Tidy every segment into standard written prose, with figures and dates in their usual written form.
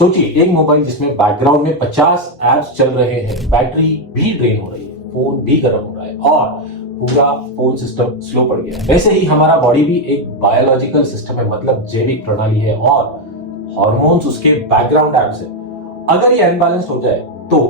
सोचिए, एक मोबाइल जिसमें बैकग्राउंड में 50 एप्स चल रहे हैं, बैटरी भी ड्रेन हो रही है, फोन भी गर्म हो रहा है और पूरा फोन सिस्टम स्लो पड़ गया है। वैसे ही हमारा बॉडी भी एक बायोलॉजिकल सिस्टम है, मतलब जैविक प्रणाली है और हार्मोन्स उसके बैकग्राउंड एप्स है। अगर ये अनबैलेंस हो जाए तो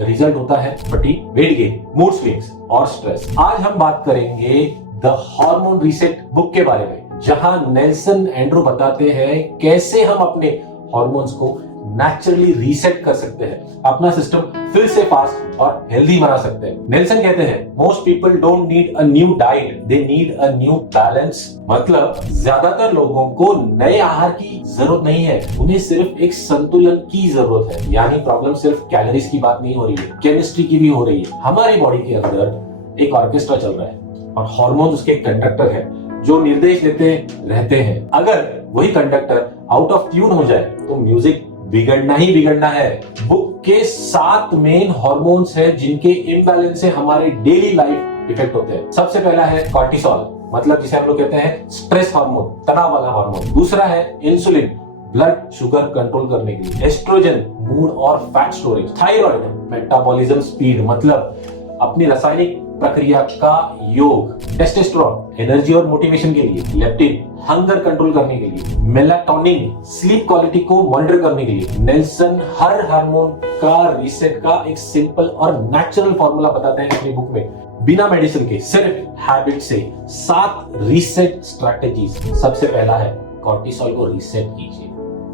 रिजल्ट होता है fatigue, weight gain, mood swings और स्ट्रेस। आज हम बात करेंगे द हार्मोन रीसेट बुक के बारे में, जहां नेल्सन एंड्रू बताते हैं कैसे हम अपने हार्मोन्स को नेचुरली रीसेट कर सकते हैं, अपना सिस्टम फिर से फास्ट और हेल्दी बना सकते हैं। नेल्सन कहते हैं most people don't need a new diet, they need a new balance. मतलब ज्यादातर लोगों को नए आहार की जरूरत नहीं है, उन्हें सिर्फ एक संतुलन की जरूरत है। यानी प्रॉब्लम सिर्फ कैलोरीज की बात नहीं हो रही है, केमिस्ट्री की भी हो रही है। हमारी बॉडी के अंदर एक ऑर्केस्ट्रा चल रहा है और हार्मोन उसके कंडक्टर है जो निर्देश देते रहते हैं। अगर वही कंडक्टर आउट ऑफ ट्यून हो जाए तो म्यूजिक बिगड़ना ही बिगड़ना है। बुक के 7 मेन हार्मोन्स है जिनके इम्बैलेंस से हमारे डेली लाइफ इफेक्ट होते हैं। सबसे पहला है कॉर्टिसोल, मतलब जिसे हम लोग कहते हैं स्ट्रेस हार्मोन, तनाव वाला हार्मोन। दूसरा है इंसुलिन, ब्लड शुगर कंट्रोल करने के लिए। एस्ट्रोजन, मूड और fat storage. Thyroid, metabolism speed, मतलब अपनी रासायनिक प्रक्रिया का योग। टेस्टोस्टेरोन, एनर्जी और मोटिवेशन के लिए। लेप्टिन, हंगर कंट्रोल करने के लिए। मेलाटोनिन, स्लीप क्वालिटी को मॉनिटर करने के लिए। नेल्सन हर हार्मोन का रीसेट का एक सिंपल और नेचुरल फॉर्मूला बताते हैं अपनी बुक में, बिना मेडिसिन के, सिर्फ हैबिट से। 7 रीसेट स्ट्रैटेजीज। सबसे पहला है कॉर्टिसोल को रीसेट कीजिए।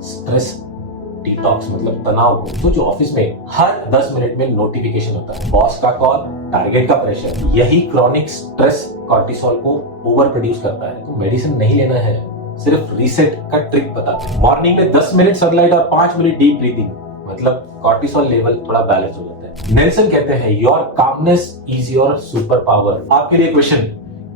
स्ट्रेस डिटॉक्स, मतलब तनाव को। तो जो ऑफिस में हर 10 मिनट में नोटिफिकेशन होता है, बॉस का कॉल, टारगेट का प्रेशर, यही क्रॉनिक स्ट्रेस कॉर्टिसोल को ओवर प्रोड्यूस करता है। तो मेडिसिन नहीं लेना है, सिर्फ रीसेट का ट्रिक बताते हैं। मॉर्निंग में 10 मिनट सनलाइट और 5 मिनट डीप ब्रीथिंग, मतलब कॉर्टिसोल लेवल थोड़ा बैलेंस हो जाता है। नेल्सन कहते हैं your calmness is your super power. आपके लिए क्वेश्चन,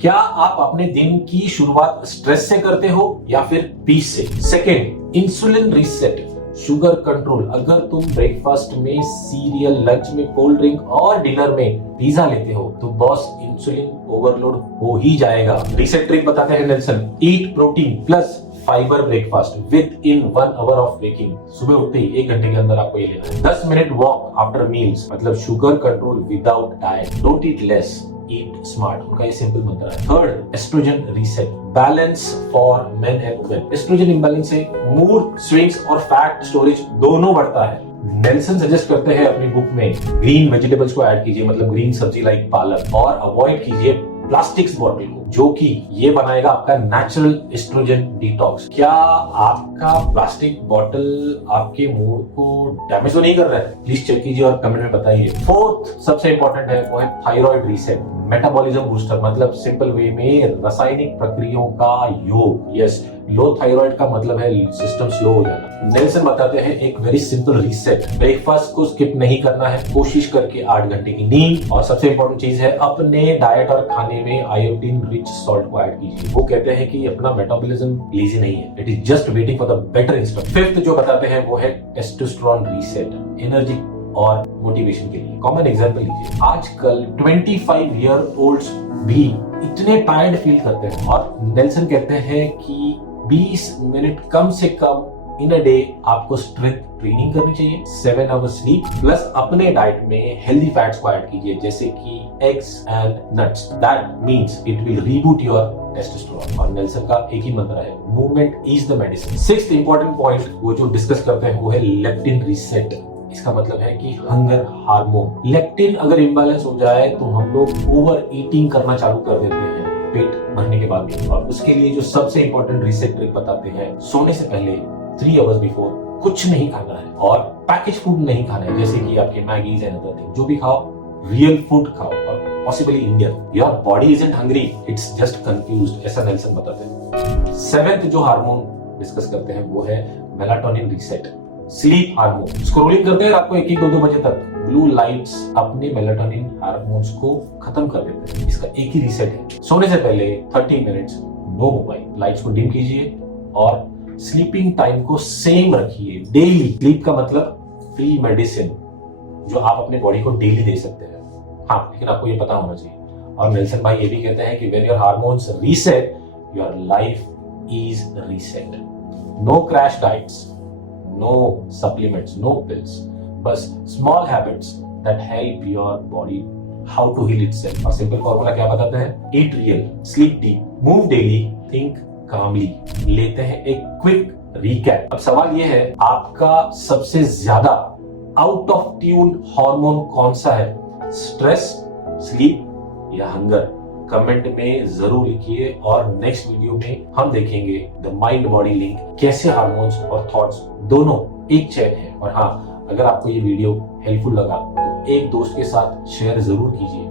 क्या आप अपने दिन की शुरुआत स्ट्रेस से करते हो या फिर पीस से? Second, insulin reset, sugar control. अगर तुम ब्रेकफास्ट में सीरियल, लंच में कोल्ड ड्रिंक और डिनर में पिज्जा लेते हो तो बॉस इंसुलिन ओवरलोड हो ही जाएगा। रीसेट ट्रिक बताते हैं Nelson, eat protein plus fibre breakfast with in 1 hour of waking. सुबह उठते ही 1 घंटे के अंदर आपको ये लेना है। 10 मिनट वॉक आफ्टर मील्स, मतलब sugar control without diet. Don't eat less, eat smart, उनका ये सिंपल मंत्र है। Third, oestrogen reset, balance for men and women. Oestrogen imbalance से मूड स्विंग्स और फैट स्टोरेज दोनों बढ़ता है। नेल्सन सजेस्ट करते हैं अपनी बुक में ग्रीन वेजिटेबल्स को ऐड कीजिए, मतलब ग्रीन सब्जी लाइक पालक, और अवॉइड कीजिए प्लास्टिक्स बॉटल को, जो कि ये बनाएगा आपका नेचुरल एस्ट्रोजन डिटॉक्स। क्या आपका प्लास्टिक बॉटल आपके मूड को डैमेज तो नहीं कर रहा है? प्लीज चेक कीजिए और कमेंट में बताइए। फोर्थ सबसे इंपॉर्टेंट है, वो है थायराइड रीसेट, मेटाबॉलिज्म बूस्टर, मतलब सिंपल वे में रासायनिक प्रक्रियाओं का योग। यस, लो थायराइड का मतलब है सिस्टम स्लो हो जाना। नेल्सन बताते हैं एक वेरी सिंपल रीसेट, ब्रेकफास्ट को स्किप नहीं करना है, कोशिश करके 8 घंटे की नींद, और सबसे इंपॉर्टेंट चीज है अपने डाइट और खाने में आयोडीन रिच सॉल्ट को ऐड कीजिए। वो कहते हैं कि अपना मेटाबॉलिज्म लेजी नहीं है, it is just waiting for the better instant. Fifth जो बताते हैं वो है टेस्टोस्टेरोन रीसेट, एनर्जी और मोटिवेशन के लिए। कॉमन एग्जांपल लीजिए, आजकल 25 ईयर ओल्ड्स भी इतने टायर्ड फील करते हैं, और नेल्सन कहते हैं कि 20 मिनट कम से कम इन अ डे आपको स्ट्रेंथ ट्रेनिंग करनी चाहिए। 7 आवर्स स्लीप प्लस अपने डाइट में हेल्दी फैट्स को ऐड कीजिए, जैसे कि eggs and nuts. That means it will reboot your testosterone. और नेल्सन का एक ही मंत्र है, movement is the medicine. Sixth important point वो जो डिस्कस करते हैं वो है लेप्टिन रीसेट। इसका मतलब है कि हंगर हार्मोन। लेप्टिन अगर इम्बैलेंस हो जाए तो हम लोग ओवर ईटिंग करना चालू कर देते हैं पेट भरने के बाद भी। और उसके लिए जो सबसे इंपॉर्टेंट रीसेट ट्रिक बताते हैं, सोने से पहले 3 आवर्स बिफोर कुछ नहीं खाना है और पैकेज फूड नहीं खाना है, जैसे कि आपके मैगीज एंड अदर थिंग। जो भी खाओ रियल फूड खाओ, और possibly Indian. Your body isn't hungry, it's just confused, ऐसा नेल्सन बताते हैं। 7th जो हार्मोन डिस्कस करते हैं वो है melatonin reset, sleep hormone. Scrolling करते हैं रात को 1-2 बजे तक, ब्लू लाइट्स अपने मेलाटोनिन हार्मोन्स को खत्म कर देते हैं। इसका एक ही रीसेट है, सोने से पहले 30 मिनट्स नो मोबाइल, लाइट्स को डिम कीजिए और स्लीपिंग टाइम को सेम रखिए डेली। स्लीप का मतलब फ्री मेडिसिन जो आप अपने बॉडी को डेली दे सकते हैं। हाँ, लेकिन आपको ये पता होना चाहिए। और नेल्सन भाई ये भी कहते हैं कि when your hormones reset your life is reset. No crash diets, no supplements, no pills, बस small habits that help your body how to heal itself. और सिंपल फॉर्मूला क्या बताते हैं? Eat real, sleep deep, move daily, think calmly. लेते हैं एक quick recap. अब सवाल ये है, आपका सबसे ज्यादा आउट ऑफ ट्यून हार्मोन कौन सा है? स्ट्रेस, स्लीप या हंगर? कमेंट में जरूर लिखिए। और नेक्स्ट वीडियो में हम देखेंगे द माइंड बॉडी लिंक, कैसे हार्मोन्स और थॉट्स दोनों एक चैन है। और हाँ, अगर आपको ये वीडियो हेल्पफुल लगा तो एक दोस्त के साथ शेयर जरूर कीजिए।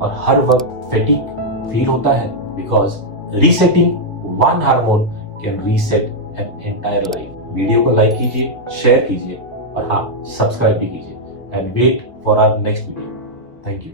और हर वक्त फैटिग फील होता है, because resetting one hormone can reset an entire life. Video को लाइक कीजिए, शेयर कीजिए और हाँ, सब्सक्राइब भी कीजिए। And wait for our next video. Thank you.